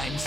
times.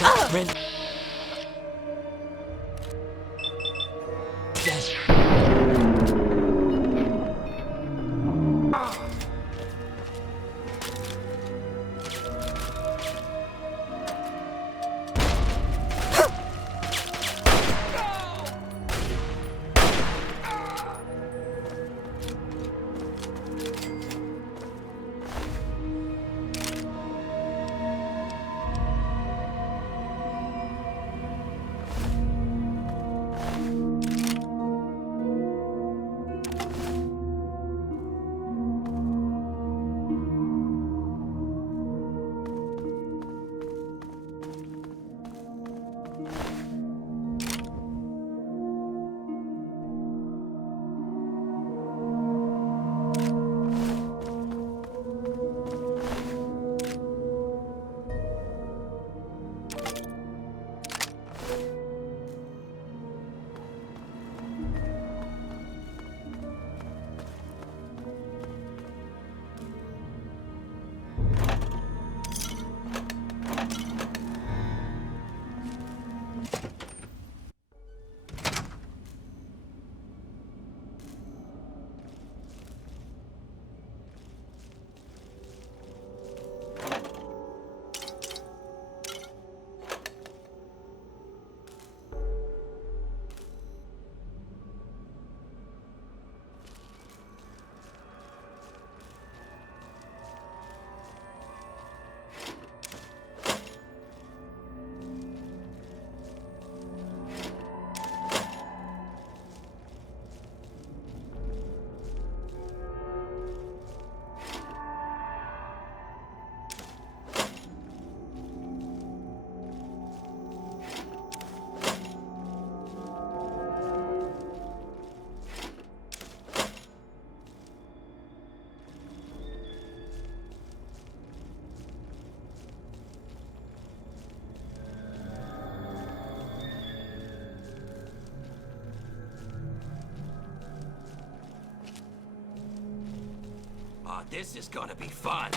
Oh, this is gonna be fun.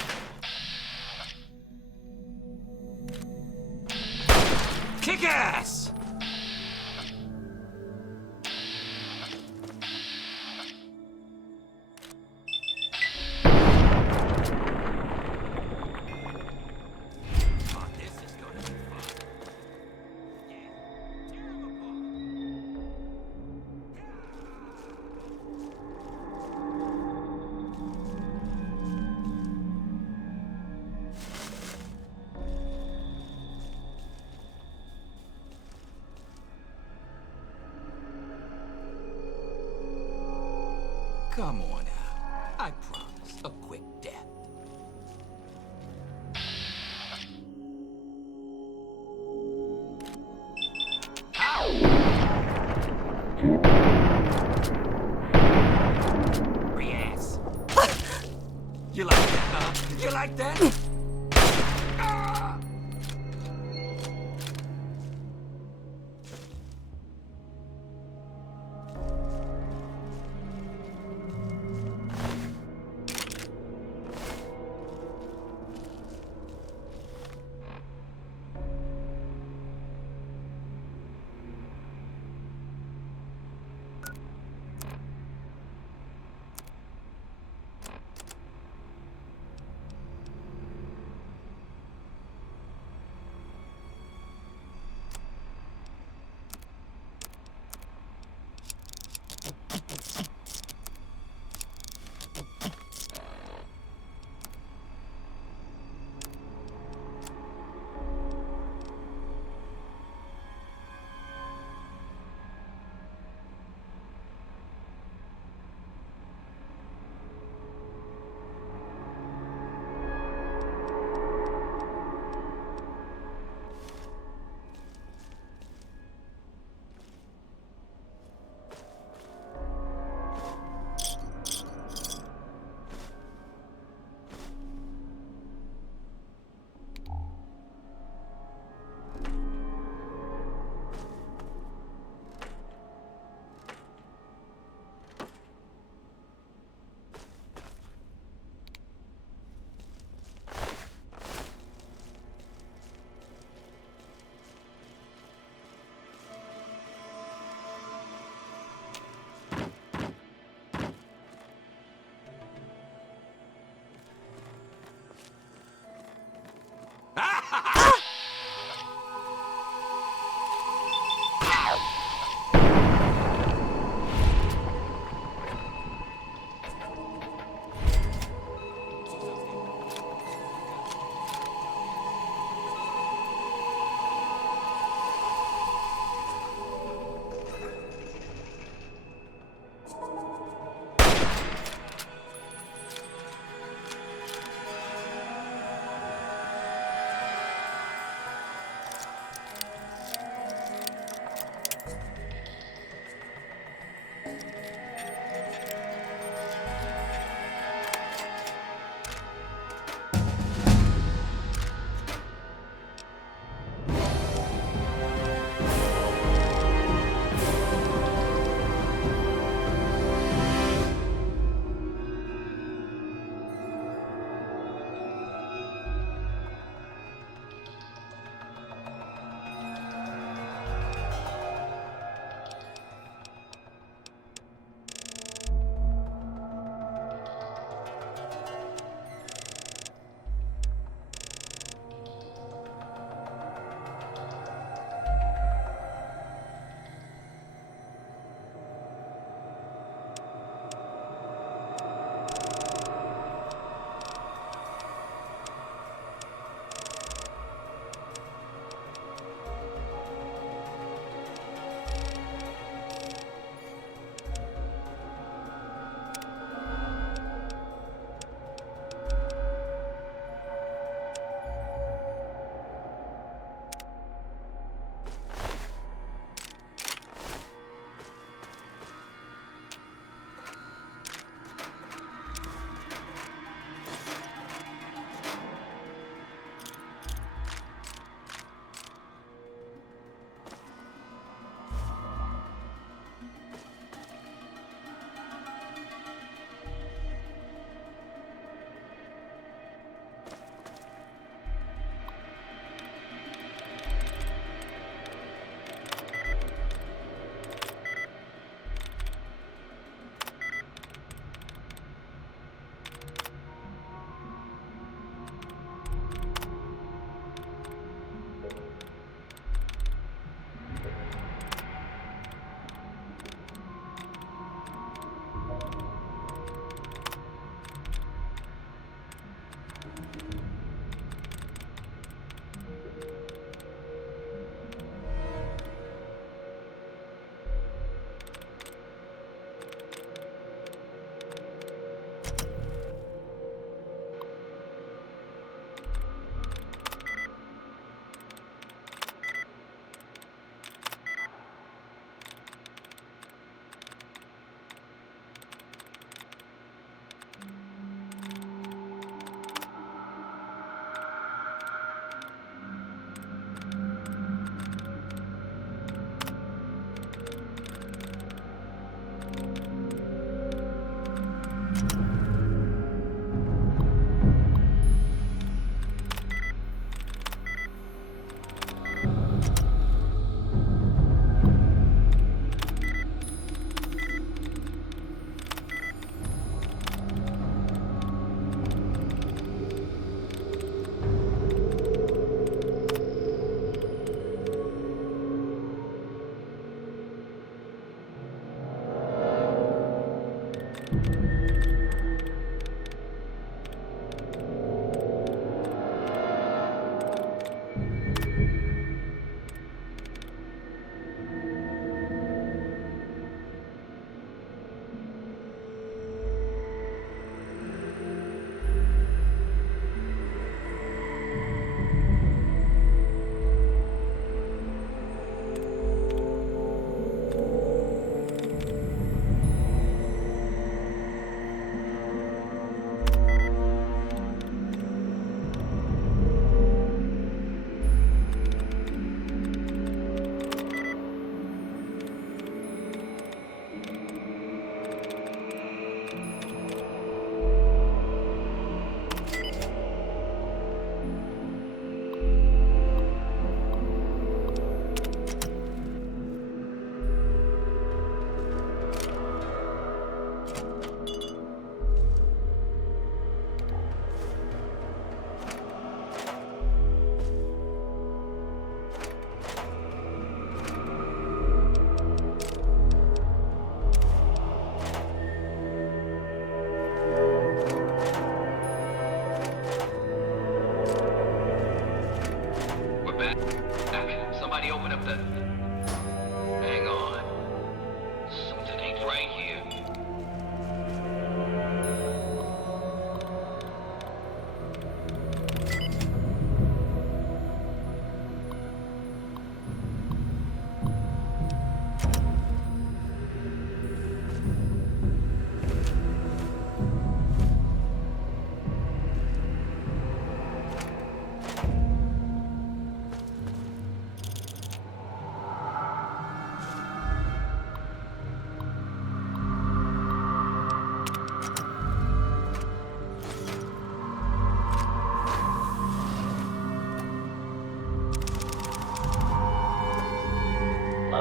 Kick ass! Come on now. I promise a quick death. Ow! Free ass. You like that, huh? You like that? Ah!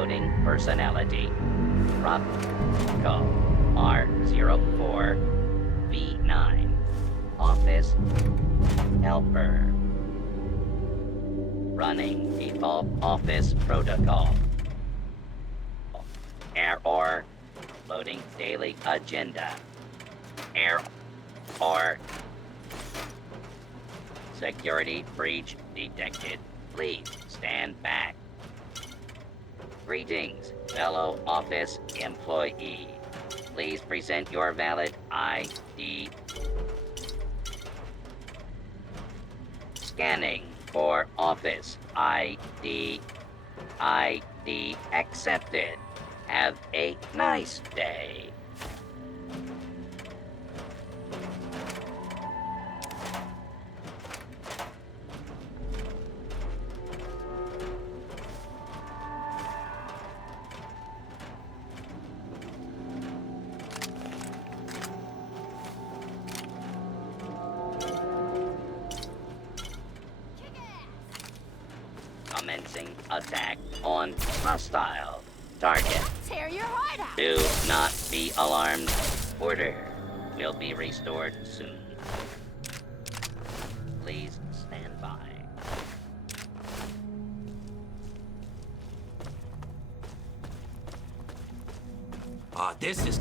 Loading personality. Rocco R04 V9. Office helper. Running default office protocol. Error. Loading daily agenda. Error. Security breach detected. Please stand back. Greetings, fellow office employee. Please present your valid ID. Scanning for office ID. ID accepted. Have a nice day. Commencing attack on hostile target. Tear your heart out. Do not be alarmed. Order will be restored soon. Please stand by. This is...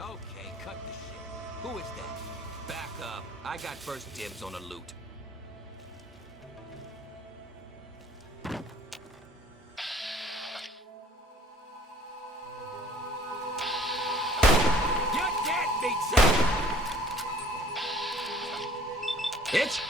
Okay, cut the shit. Who is that? Back up. I got first dibs on the loot. You're dead, pizza! It's...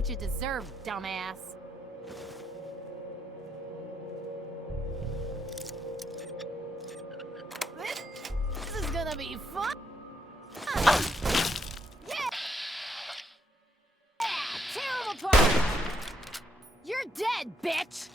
what you deserve, dumbass. This is gonna be fun! Yeah! Terrible part! You're dead, bitch!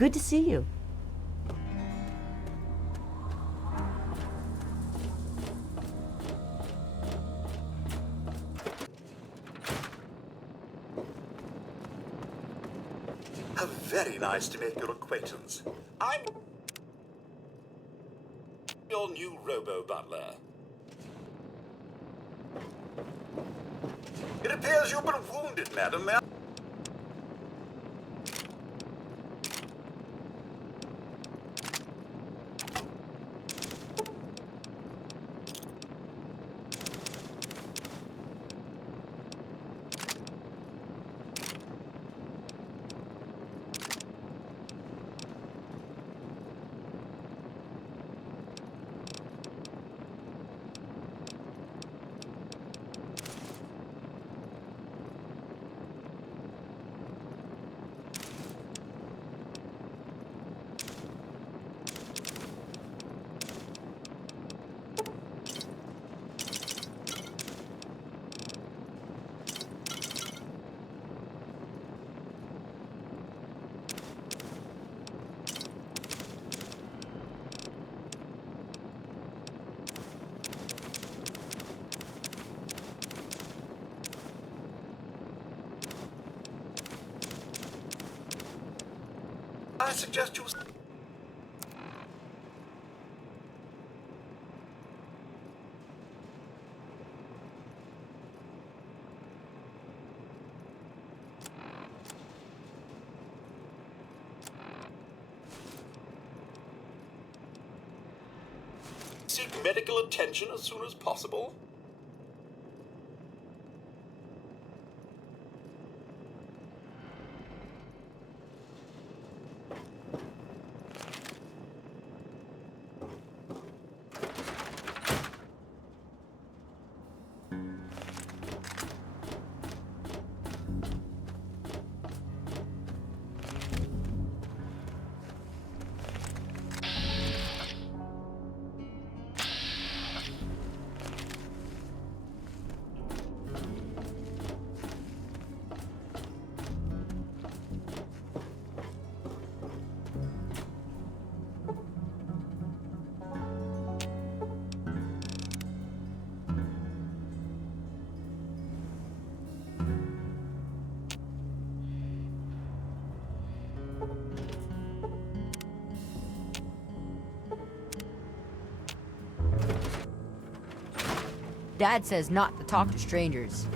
good to see you. How very nice to make your acquaintance. I'm your new robo-butler. It appears you've been wounded, madam. May I- I suggest you... seek medical attention as soon as possible. Dad says not to talk to strangers.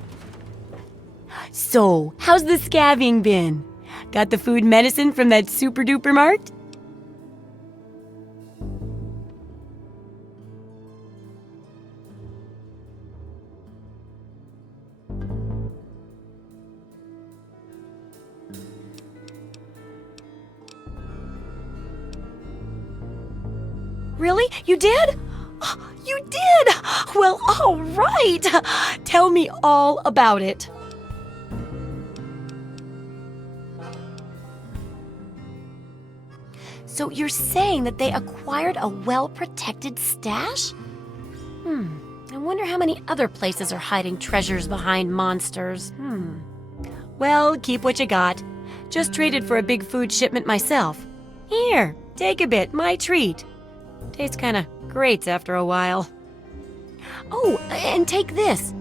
So, how's the scabbing been? Got the food and medicine from that super duper mart? Really? You did? You did! Well, all right. Tell me all about it. So you're saying that they acquired a well-protected stash? I wonder how many other places are hiding treasures behind monsters. Well, keep what you got. Just traded for a big food shipment myself. Here, take a bit, my treat. Tastes kinda great after a while. Oh, and take this.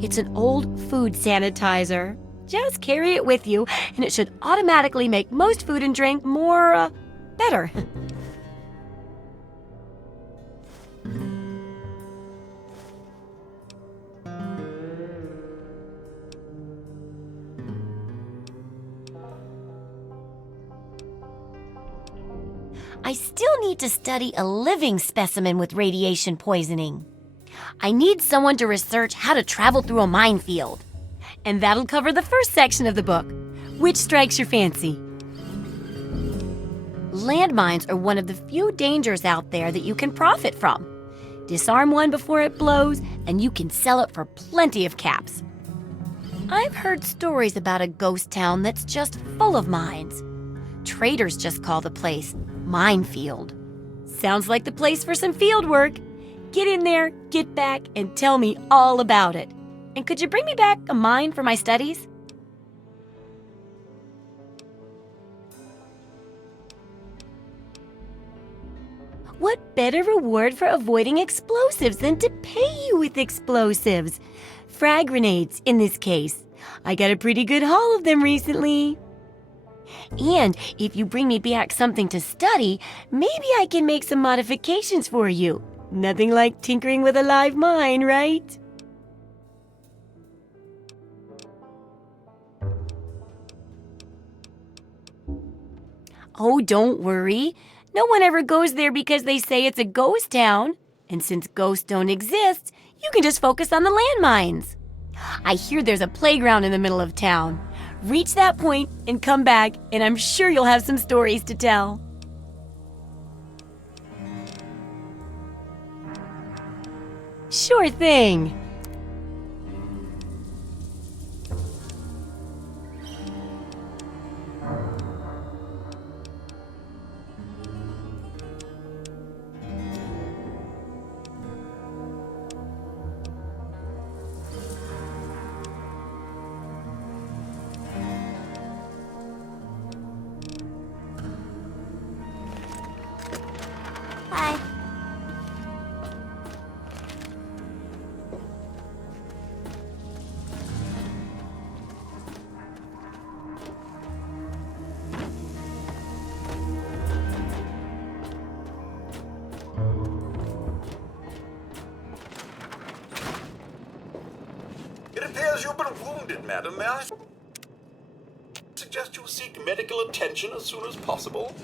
It's an old food sanitizer. Just carry it with you, and it should automatically make most food and drink more, better. I still need to study a living specimen with radiation poisoning. I need someone to research how to travel through a minefield. And that'll cover the first section of the book. Which strikes your fancy? Landmines are one of the few dangers out there that you can profit from. Disarm one before it blows, and you can sell it for plenty of caps. I've heard stories about a ghost town that's just full of mines. Traders just call the place Minefield. Sounds like the place for some field work. Get in there, get back, and tell me all about it. And could you bring me back a mine for my studies? better reward for avoiding explosives than to pay you with explosives. Frag grenades, in this case. I got a pretty good haul of them recently. And if you bring me back something to study, maybe I can make some modifications for you. Nothing like tinkering with a live mine, right? Oh, don't worry. No one ever goes there because they say it's a ghost town. And since ghosts don't exist, you can just focus on the landmines. I hear there's a playground in the middle of town. Reach that point and come back, and I'm sure you'll have some stories to tell. Sure thing. Bye. It appears you've been wounded, madam. May I suggest you seek medical attention as soon as possible?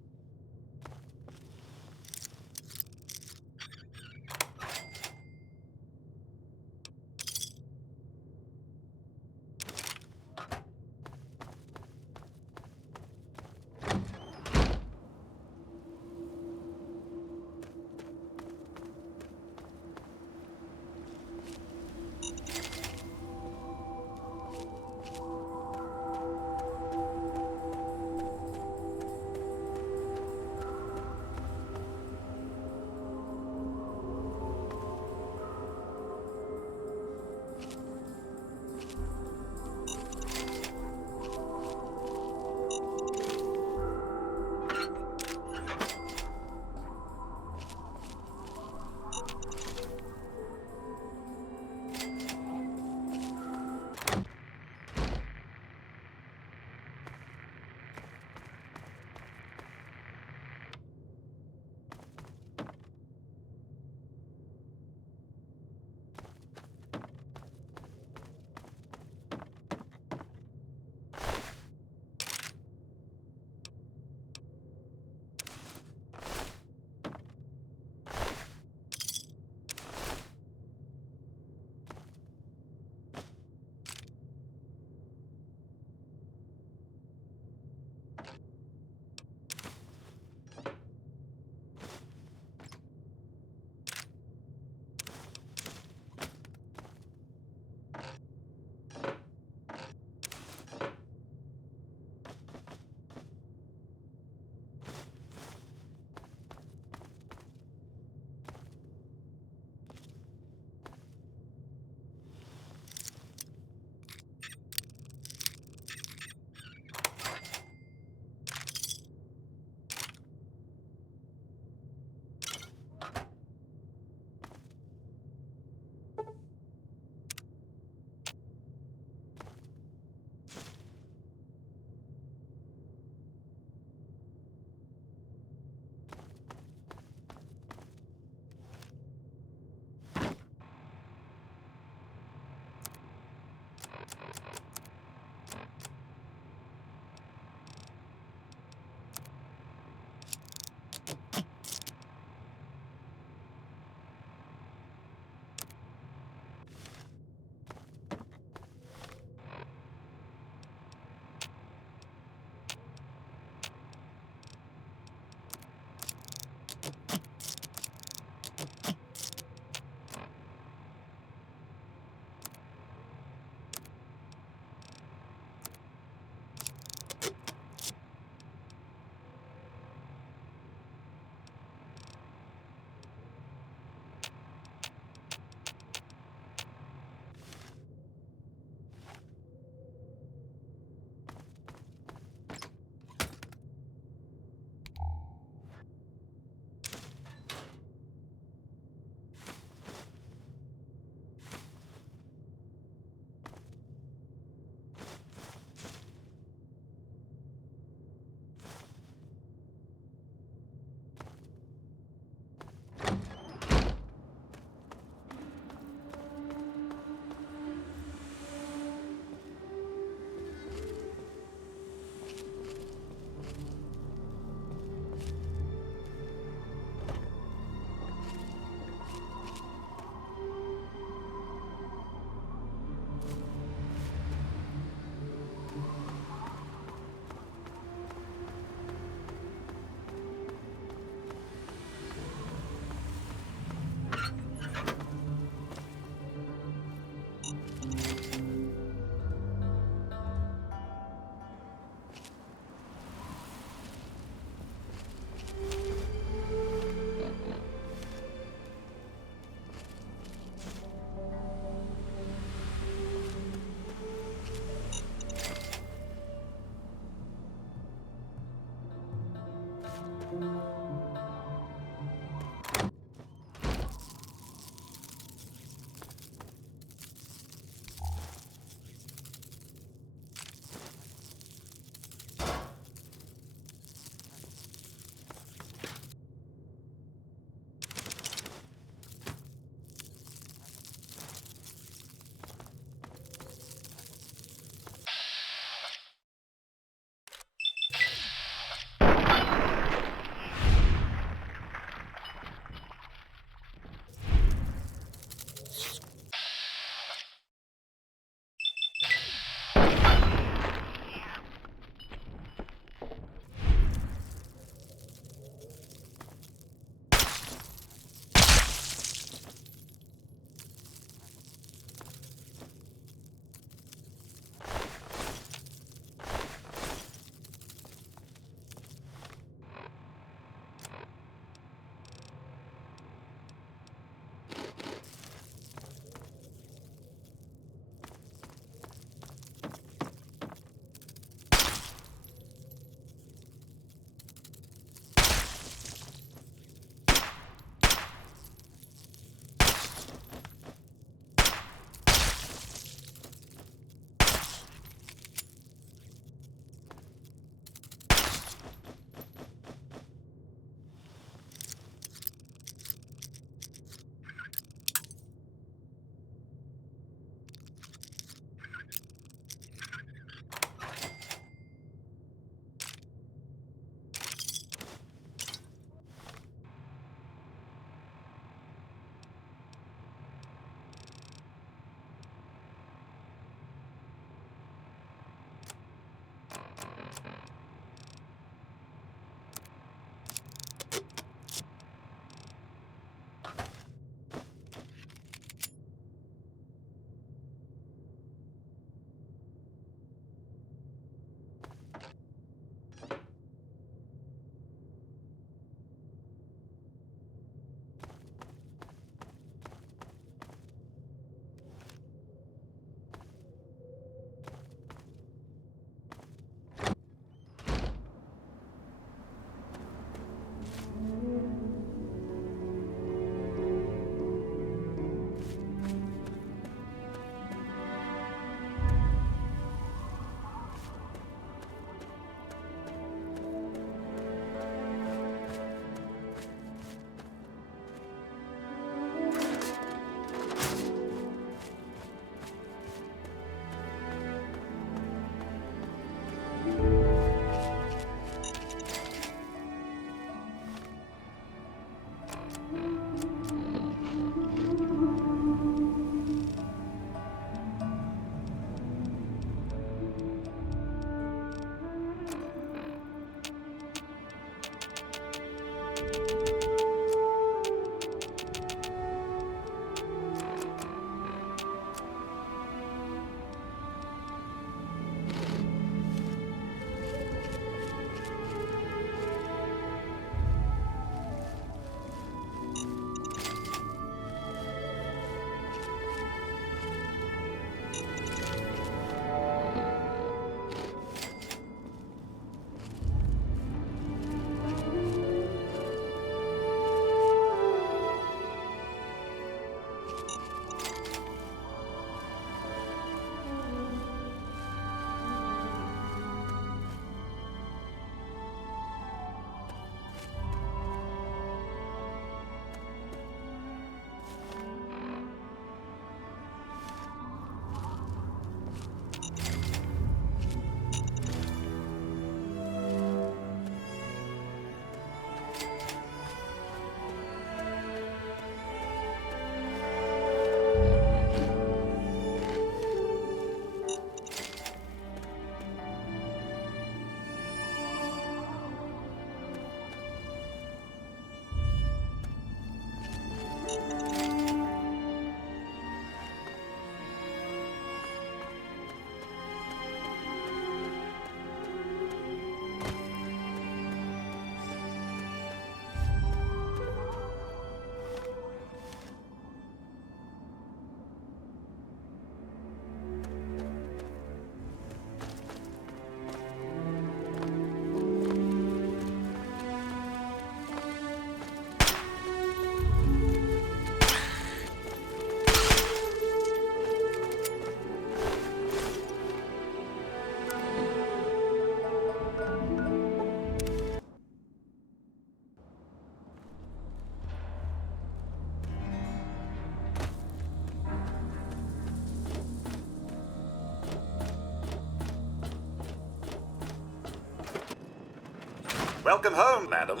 Welcome home, madam.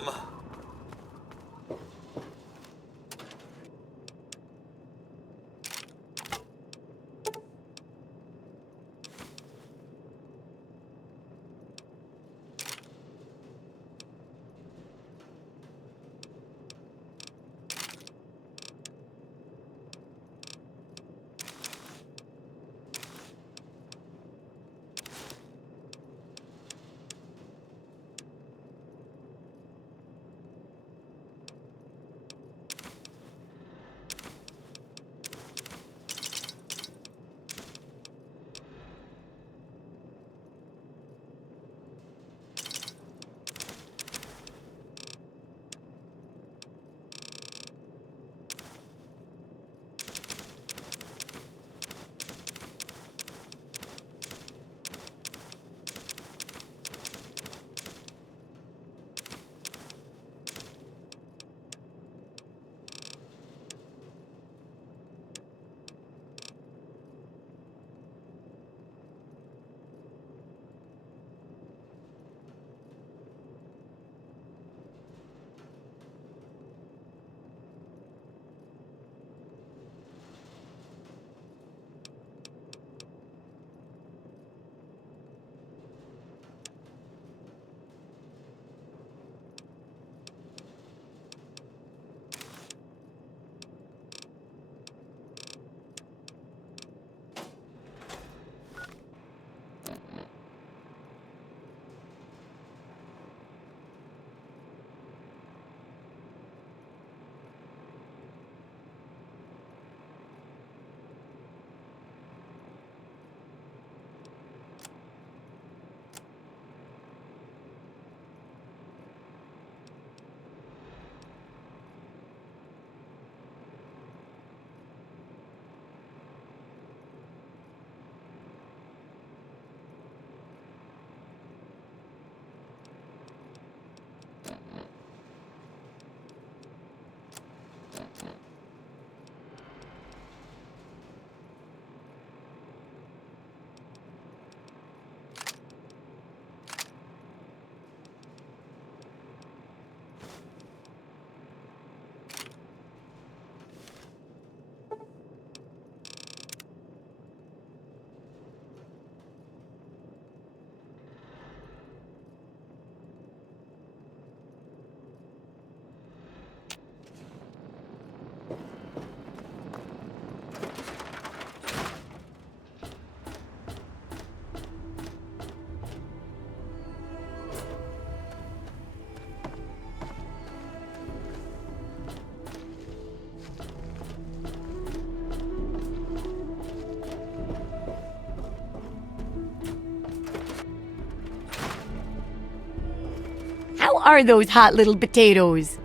How are those hot little potatoes?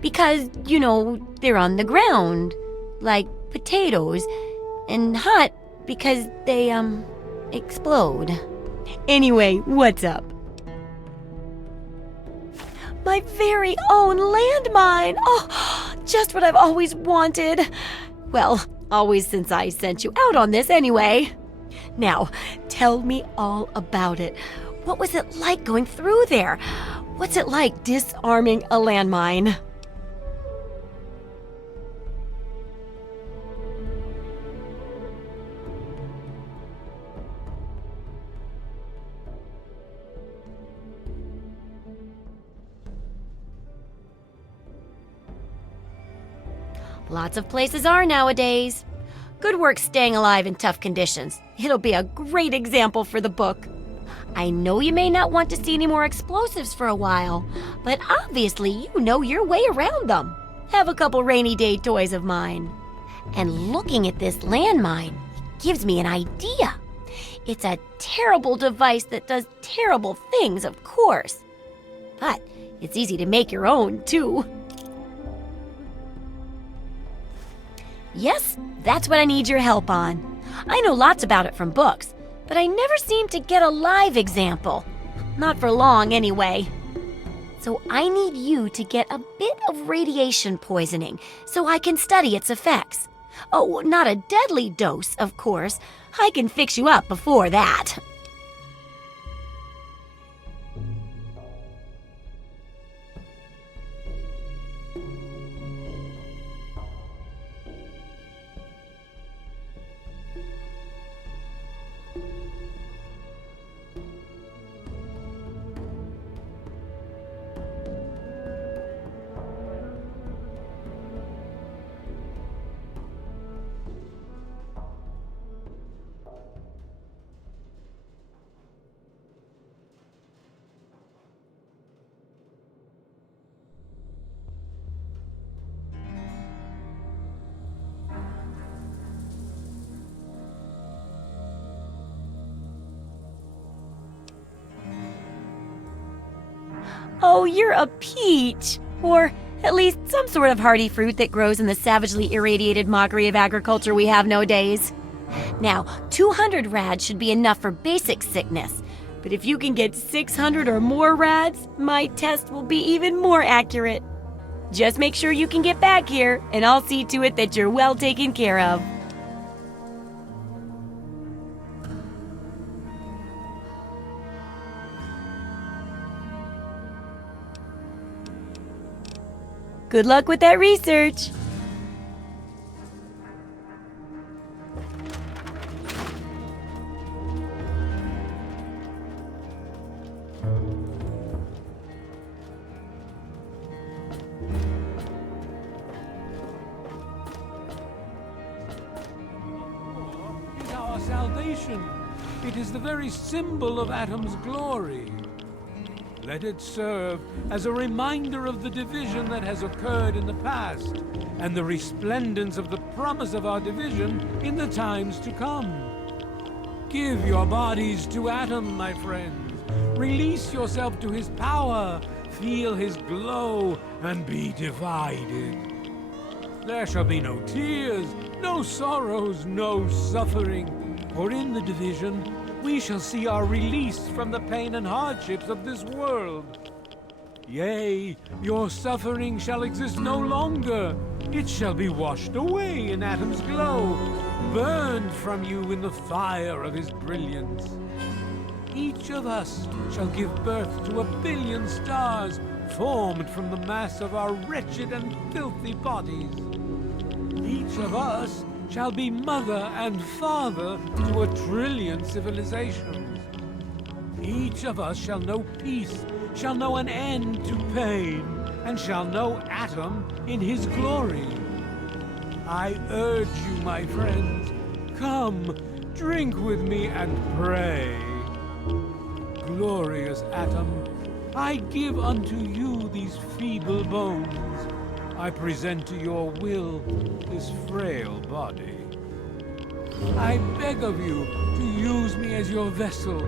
Because, they're on the ground, like potatoes, and hot because they, explode. Anyway, what's up? My very own landmine! Oh, just what I've always wanted. Well, always since I sent you out on this anyway. Now, tell me all about it. What was it like going through there? What's it like disarming a landmine? Lots of places are nowadays. Good work staying alive in tough conditions. It'll be a great example for the book. I know you may not want to see any more explosives for a while, but obviously you know your way around them. Have a couple rainy day toys of mine. And looking at this landmine gives me an idea. It's a terrible device that does terrible things, of course. But it's easy to make your own, too. Yes, that's what I need your help on. I know lots about it from books, but I never seem to get a live example. Not for long, anyway. So I need you to get a bit of radiation poisoning so I can study its effects. Oh, not a deadly dose, of course. I can fix you up before that. Oh, you're a peach. Or at least some sort of hardy fruit that grows in the savagely irradiated mockery of agriculture we have nowadays. Now, 200 rads should be enough for basic sickness. But if you can get 600 or more rads, my test will be even more accurate. Just make sure you can get back here, and I'll see to it that you're well taken care of. Good luck with that research. Is our salvation. It is the very symbol of Atom's glory. Let it serve as a reminder of the division that has occurred in the past, and the resplendence of the promise of our division in the times to come. Give your bodies to Atom, my friends. Release yourself to his power. Feel his glow and be divided. There shall be no tears, no sorrows, no suffering, for in the division we shall see our release from the pain and hardships of this world. Yea, your suffering shall exist no longer. It shall be washed away in Atom's glow, burned from you in the fire of his brilliance. Each of us shall give birth to 1 billion stars formed from the mass of our wretched and filthy bodies. Each of us shall be mother and father to 1 trillion civilizations. Each of us shall know peace, shall know an end to pain, and shall know Atom in his glory. I urge you, my friends, come, drink with me and pray. Glorious Atom, I give unto you these feeble bones. I present to your will this frail body. I beg of you to use me as your vessel.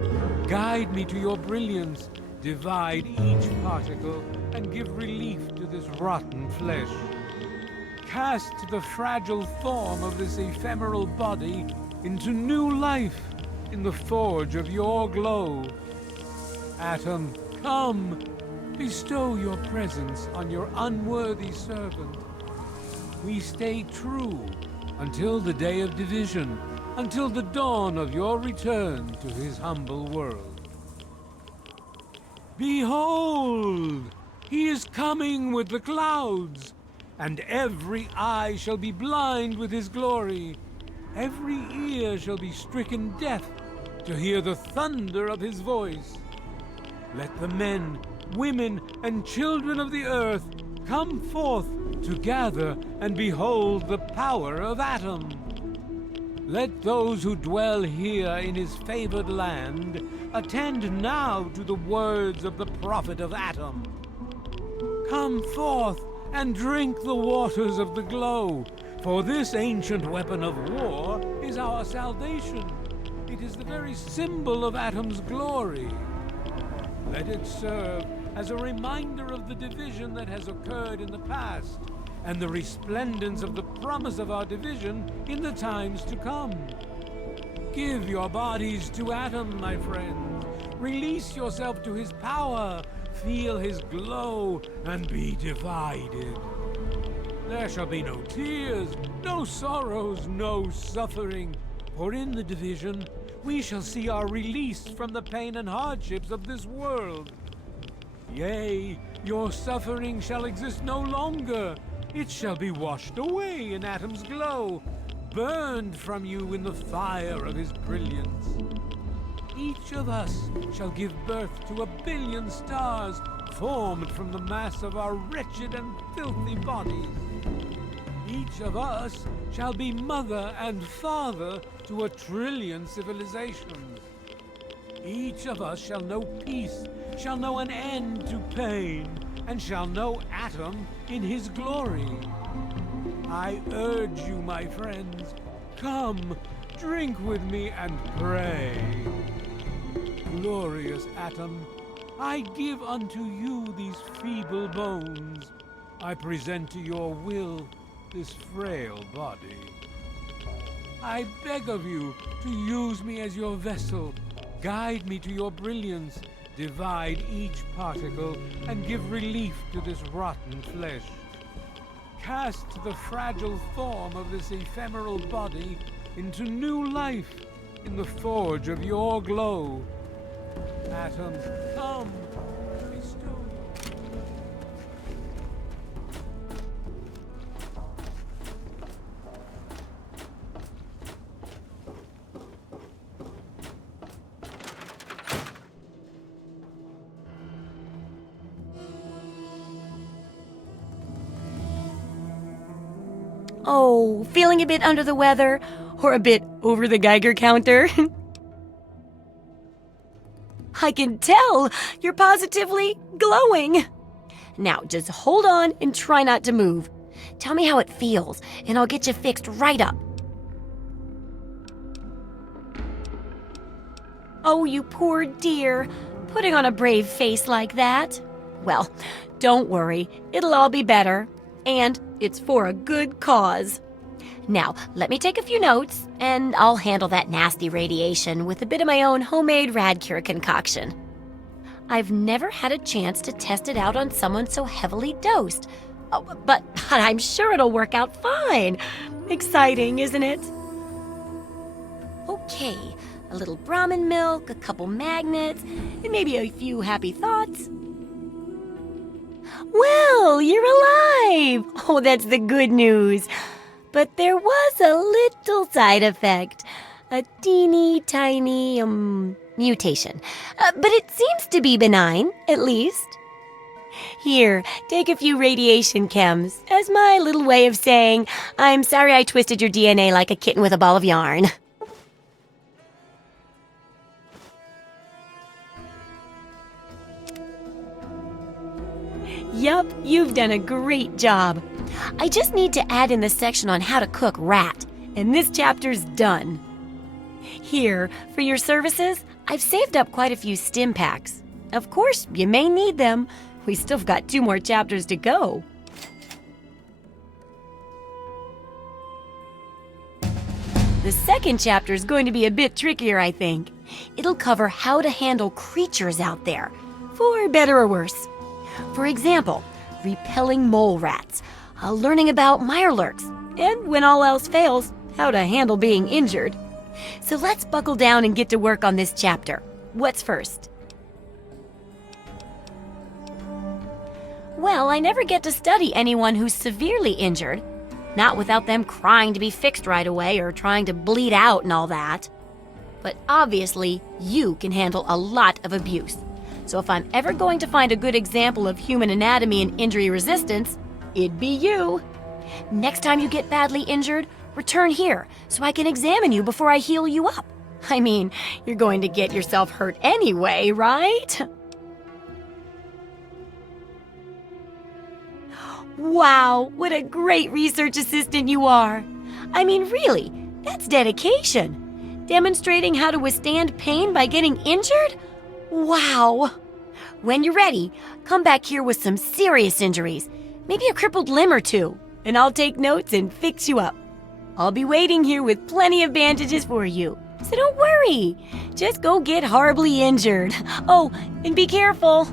Guide me to your brilliance. Divide each particle and give relief to this rotten flesh. Cast the fragile form of this ephemeral body into new life in the forge of your glow. Atom, come, bestow your presence on your unworthy servant. We stay true until the day of division, until the dawn of your return to his humble world. Behold, he is coming with the clouds, and every eye shall be blind with his glory. Every ear shall be stricken deaf to hear the thunder of his voice. Let the men, women, and children of the earth come forth to gather and behold the power of Atom. Let those who dwell here in his favored land attend now to the words of the prophet of Atom. Come forth and drink the waters of the glow, for this ancient weapon of war is our salvation. It is the very symbol of Atom's glory. Let it serve as a reminder of the division that has occurred in the past, and the resplendence of the promise of our division in the times to come. Give your bodies to Atom, my friends. Release yourself to his power. Feel his glow and be divided. There shall be no tears, no sorrows, no suffering, for in the division we shall see our release from the pain and hardships of this world. Yea, your suffering shall exist no longer. It shall be washed away in Atom's glow, burned from you in the fire of his brilliance. Each of us shall give birth to 1 billion stars formed from the mass of our wretched and filthy bodies. Each of us shall be mother and father to 1 trillion civilizations. Each of us shall know peace, shall know an end to pain, and shall know Atom in his glory. I urge you, my friends, come, drink with me and pray. Glorious Atom, I give unto you these feeble bones. I present to your will this frail body. I beg of you to use me as your vessel. Guide me to your brilliance. Divide each particle and give relief to this rotten flesh. Cast the fragile form of this ephemeral body into new life in the forge of your glow. Atom, come, bestow. Oh, feeling a bit under the weather? Or a bit over the Geiger counter? I can tell! You're positively glowing! Now, just hold on and try not to move. Tell me how it feels, and I'll get you fixed right up. Oh, you poor dear. Putting on a brave face like that. Well, don't worry. It'll all be better. And it's for a good cause. Now, let me take a few notes, and I'll handle that nasty radiation with a bit of my own homemade Radcure concoction. I've never had a chance to test it out on someone so heavily dosed. Oh, but I'm sure it'll work out fine. Exciting, isn't it? Okay, a little Brahmin milk, a couple magnets, and maybe a few happy thoughts. Well, you're alive! Oh, that's the good news. But there was a little side effect. A teeny tiny, mutation. But it seems to be benign, at least. Here, take a few radiation chems as my little way of saying, I'm sorry I twisted your DNA like a kitten with a ball of yarn. Yup, you've done a great job. I just need to add in the section on how to cook rat, and this chapter's done. Here, for your services, I've saved up quite a few stim packs. Of course, you may need them. We still got 2 more chapters to go. The second chapter is going to be a bit trickier, I think. It'll cover how to handle creatures out there, for better or worse. For example, repelling mole rats, learning about mirelurks, and when all else fails, how to handle being injured. So let's buckle down and get to work on this chapter. What's first? Well, I never get to study anyone who's severely injured, not without them crying to be fixed right away or trying to bleed out and all that. But obviously, you can handle a lot of abuse. So if I'm ever going to find a good example of human anatomy and injury resistance, it'd be you. Next time you get badly injured, return here so I can examine you before I heal you up. I mean, you're going to get yourself hurt anyway, right? Wow, what a great research assistant you are. I mean, really, that's dedication. Demonstrating how to withstand pain by getting injured? Wow. When you're ready, come back here with some serious injuries, maybe a crippled limb or two, and I'll take notes and fix you up. I'll be waiting here with plenty of bandages for you, so don't worry. Just go get horribly injured. Oh, and be careful.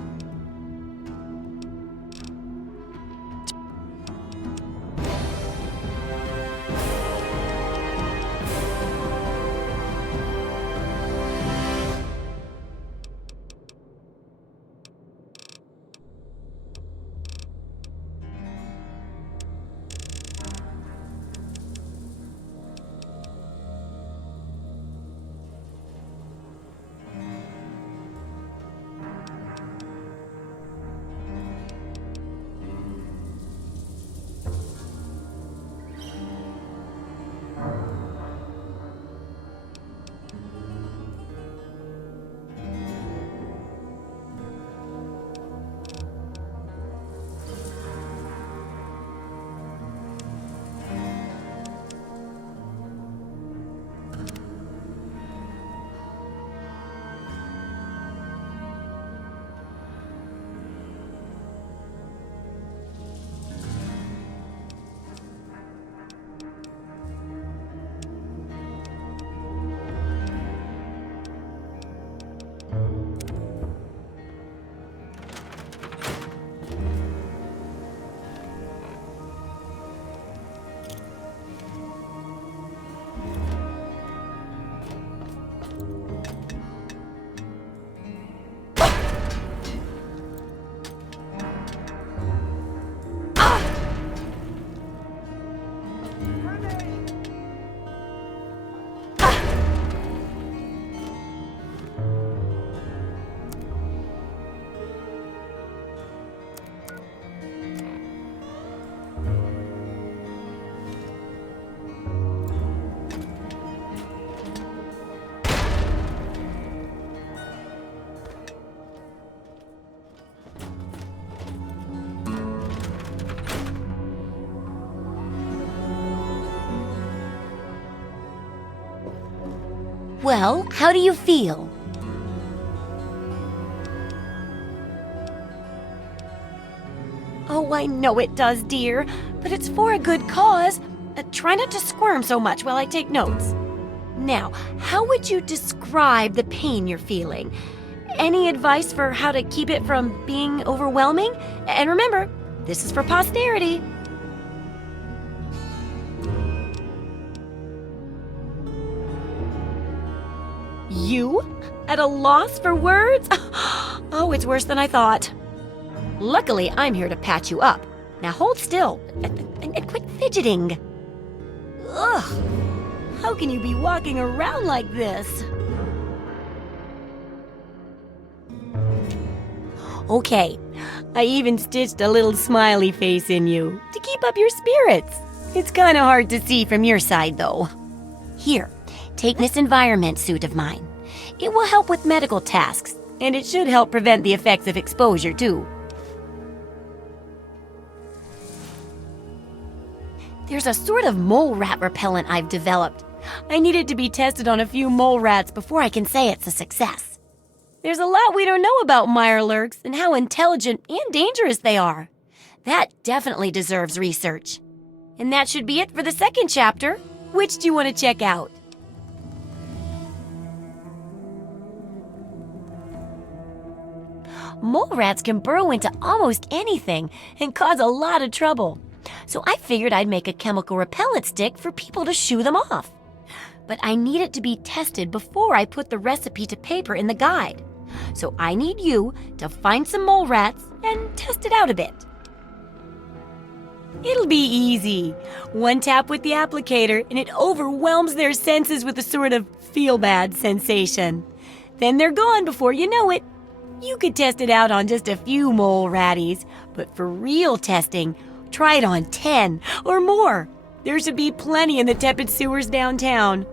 Well, how do you feel? Oh, I know it does, dear, but it's for a good cause. Try not to squirm so much while I take notes. Now, how would you describe the pain you're feeling? Any advice for how to keep it from being overwhelming? And remember, this is for posterity. You? At a loss for words? Oh, it's worse than I thought. Luckily, I'm here to patch you up. Now hold still and quit fidgeting. Ugh! How can you be walking around like this? Okay, I even stitched a little smiley face in you to keep up your spirits. It's kind of hard to see from your side, though. Here, take this environment suit of mine. It will help with medical tasks, and it should help prevent the effects of exposure, too. There's a sort of mole rat repellent I've developed. I need it to be tested on a few mole rats before I can say it's a success. There's a lot we don't know about Mirelurks and how intelligent and dangerous they are. That definitely deserves research. And that should be it for the second chapter. Which do you want to check out? Mole rats can burrow into almost anything and cause a lot of trouble. So I figured I'd make a chemical repellent stick for people to shoo them off. But I need it to be tested before I put the recipe to paper in the guide. So I need you to find some mole rats and test it out a bit. It'll be easy. One tap with the applicator and it overwhelms their senses with a sort of feel-bad sensation. Then they're gone before you know it. You could test it out on just a few mole ratties, but for real testing, try it on 10 or more. There should be plenty in the tepid sewers downtown.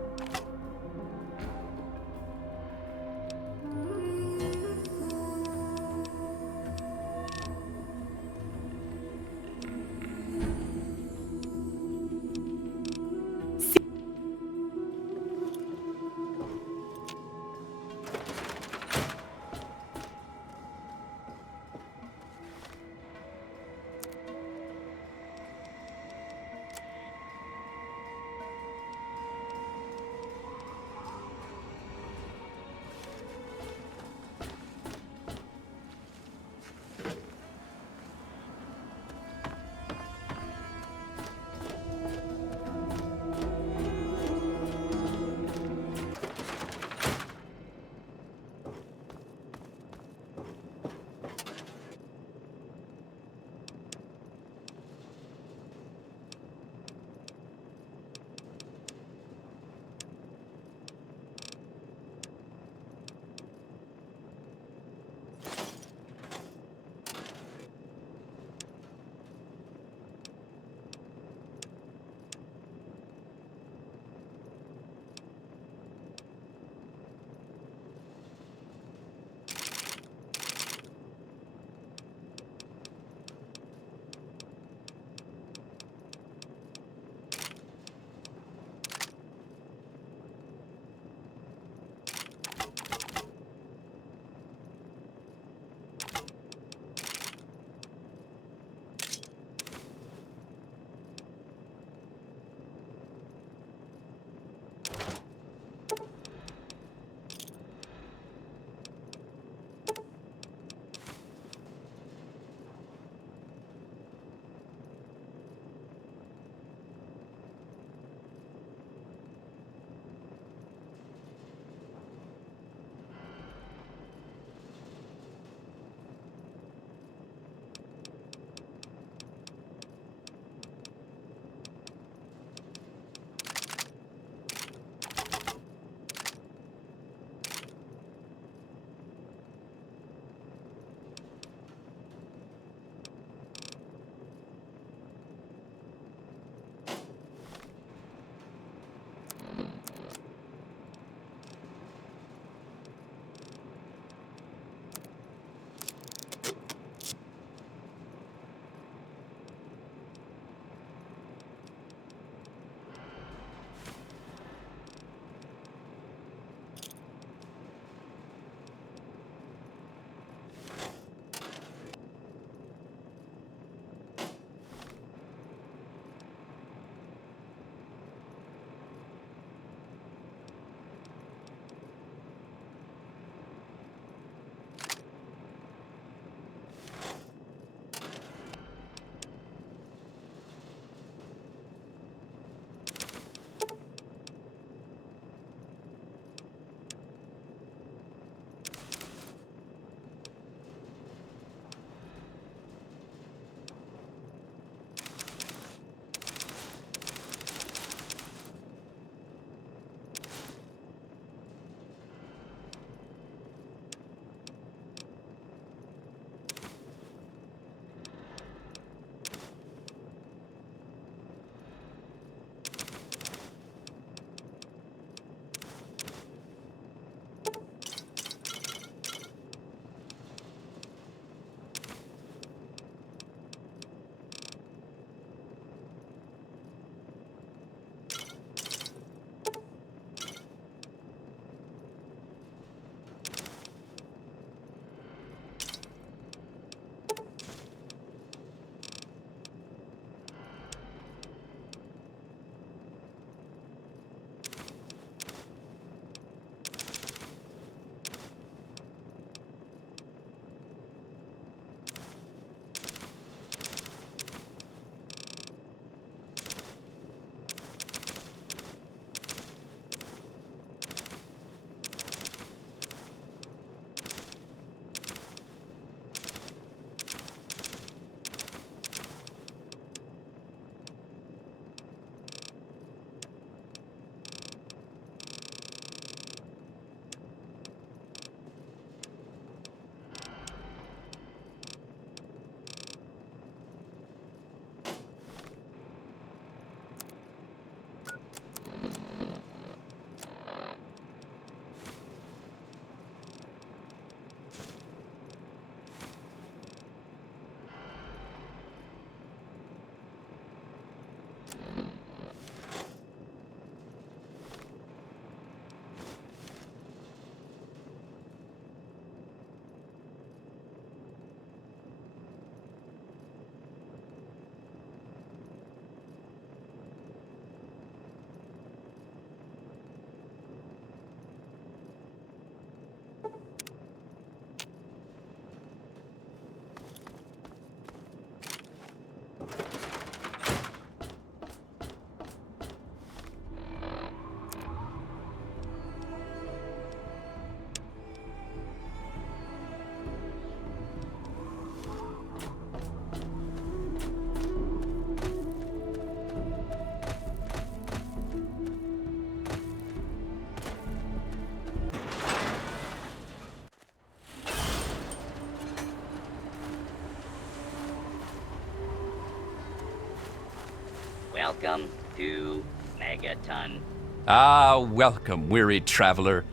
Welcome to Megaton. Ah, welcome, wearied traveler.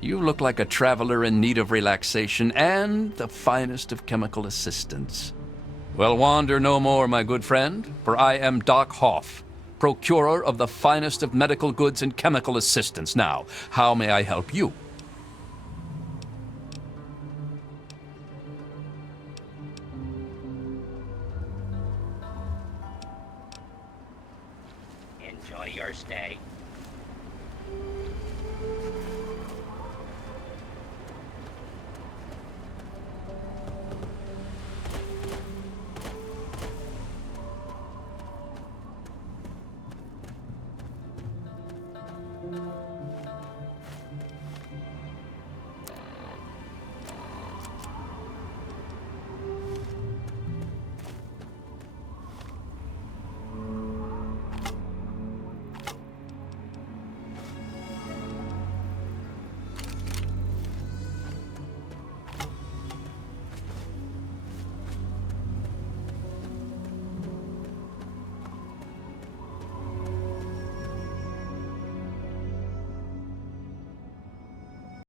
You look like a traveler in need of relaxation and the finest of chemical assistance. Well, wander no more, my good friend, for I am Doc Hoff, procurer of the finest of medical goods and chemical assistance. Now, how may I help you?